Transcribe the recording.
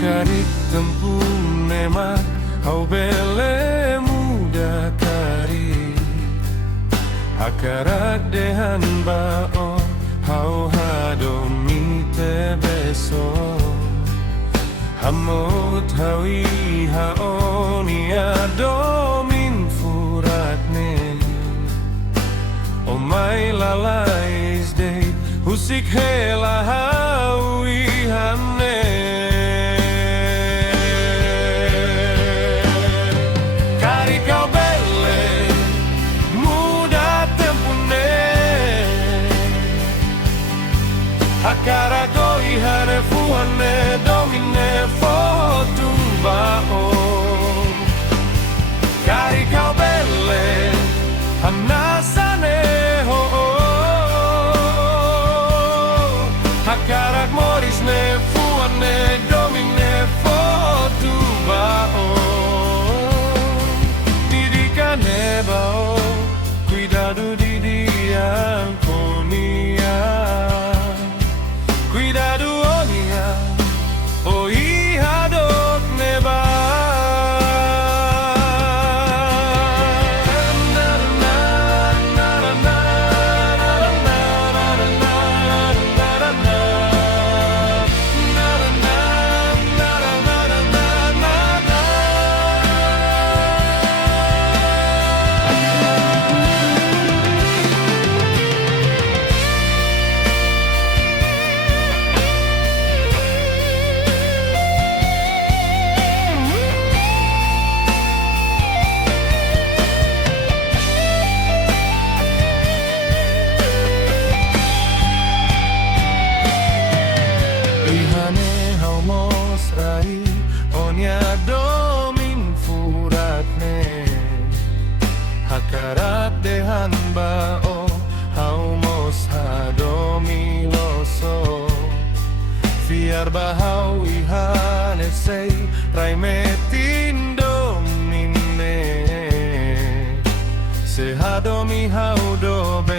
Karit tempun nemat hau bele muda kari Hakarak dehan bao hau hadomi te beso Hamot hawi haoni adomin furatne O mai lalais day husik hela hawi hamne Hakaragoi hane fuane domine fotu bao Kari kau belle hanasane ho Hakarak moris ne fuane domine fotu bao Didikane bao cuidado di dia konia Cuidado onia, o hija dok neba. Ihane hau mos rai onya domin furatne Hakarat dehan bao hau mos hadomi loso Fiar bahau ihane sei rai metin domine Se hadomi hau dobe